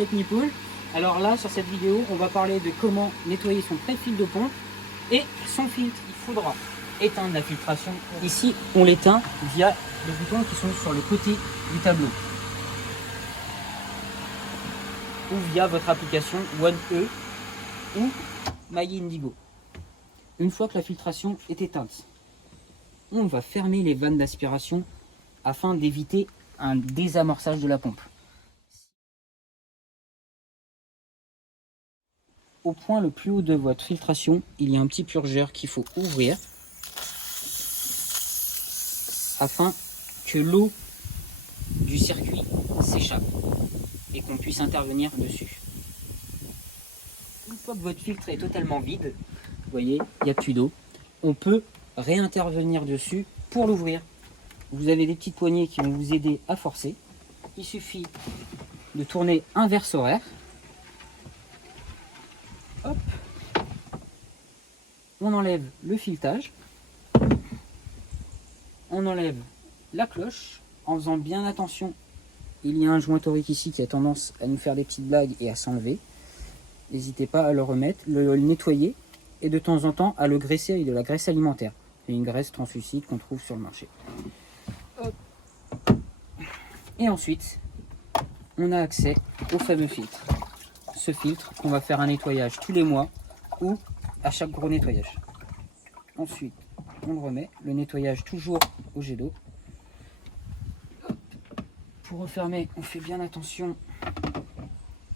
Technipool. Alors là, sur cette vidéo, on va parler de comment nettoyer son pré-fil de pompe et son filtre. Il faudra éteindre la filtration. Ici, on l'éteint via les boutons qui sont sur le côté du tableau. Ou via votre application OneE ou MyIndigo. Une fois que la filtration est éteinte, on va fermer les vannes d'aspiration afin d'éviter un désamorçage de la pompe. Au point le plus haut de votre filtration, il y a un petit purgeur qu'il faut ouvrir afin que l'eau du circuit s'échappe et qu'on puisse intervenir dessus. Une fois que votre filtre est totalement vide, vous voyez, il n'y a plus d'eau, on peut réintervenir dessus pour l'ouvrir. Vous avez des petites poignées qui vont vous aider à forcer. Il suffit de tourner un verse horaire. Hop. On enlève le filetage. On enlève la cloche en faisant bien attention. Il y a un joint torique ici qui a tendance à nous faire des petites blagues et à s'enlever. N'hésitez pas à le remettre, le nettoyer et de temps en temps à le graisser avec de la graisse alimentaire. C'est une graisse translucide qu'on trouve sur le marché. Hop. Et ensuite, on a accès au fameux filtre. Ce filtre, on va faire un nettoyage tous les mois ou à chaque gros nettoyage. Ensuite, on le remet, le nettoyage toujours au jet d'eau. Pour refermer, on fait bien attention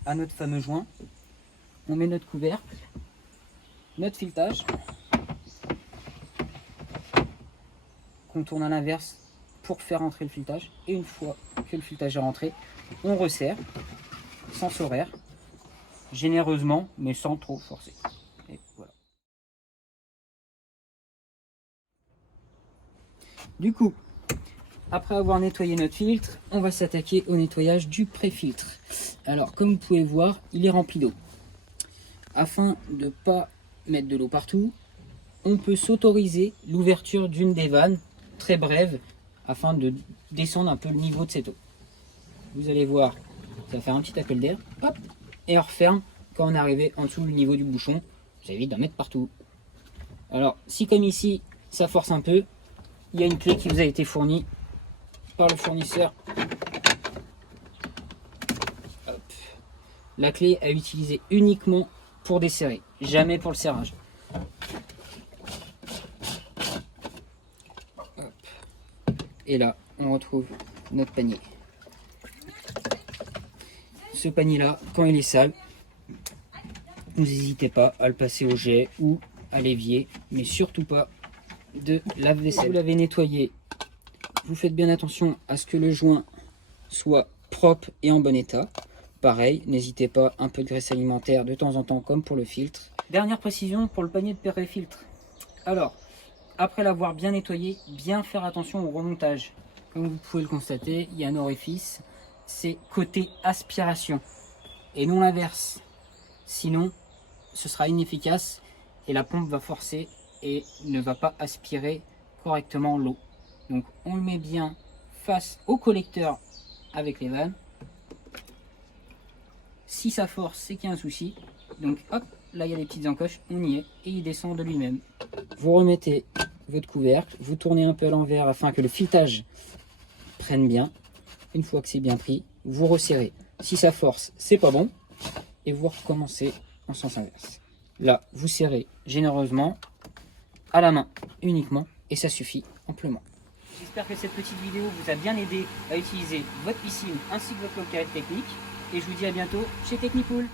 à notre fameux joint. On met notre couvercle, notre filetage, qu'on tourne à l'inverse pour faire rentrer le filetage. Et une fois que le filetage est rentré, on resserre, sens horaire, généreusement, mais sans trop forcer. Et voilà. Du coup, après avoir nettoyé notre filtre, on va s'attaquer au nettoyage du pré-filtre. Alors, comme vous pouvez voir, il est rempli d'eau. Afin de ne pas mettre de l'eau partout, on peut s'autoriser l'ouverture d'une des vannes, très brève, afin de descendre un peu le niveau de cette eau. Vous allez voir, ça va faire un petit appel d'air, hop, et on referme quand on est arrivé en dessous du niveau du bouchon. Ça évite d'en mettre partout. Alors, si comme ici, ça force un peu, il y a une clé qui vous a été fournie par le fournisseur. Hop. La clé à utiliser uniquement pour desserrer, jamais pour le serrage. Hop. Et là, on retrouve notre panier. Ce panier-là, quand il est sale, n'hésitez pas à le passer au jet ou à l'évier, mais surtout pas de lave-vaisselle. Vous l'avez nettoyé, vous faites bien attention à ce que le joint soit propre et en bon état. Pareil, n'hésitez pas, un peu de graisse alimentaire de temps en temps comme pour le filtre. Dernière précision pour le panier de pré-filtre. Alors, après l'avoir bien nettoyé, bien faire attention au remontage. Comme vous pouvez le constater, il y a un orifice, c'est côté aspiration et non l'inverse. Sinon, ce sera inefficace et la pompe va forcer et ne va pas aspirer correctement l'eau. Donc on le met bien face au collecteur avec les vannes. Si ça force, c'est qu'il y a un souci. Donc hop, là il y a des petites encoches, on y est et il descend de lui-même. Vous remettez votre couvercle, vous tournez un peu à l'envers afin que le filetage prenne bien. Une fois que c'est bien pris, vous resserrez. Si ça force, c'est pas bon. Et vous recommencez en sens inverse. Là, vous serrez généreusement, à la main uniquement, et ça suffit amplement. J'espère que cette petite vidéo vous a bien aidé à utiliser votre piscine ainsi que votre locale technique. Et je vous dis à bientôt chez Technipool.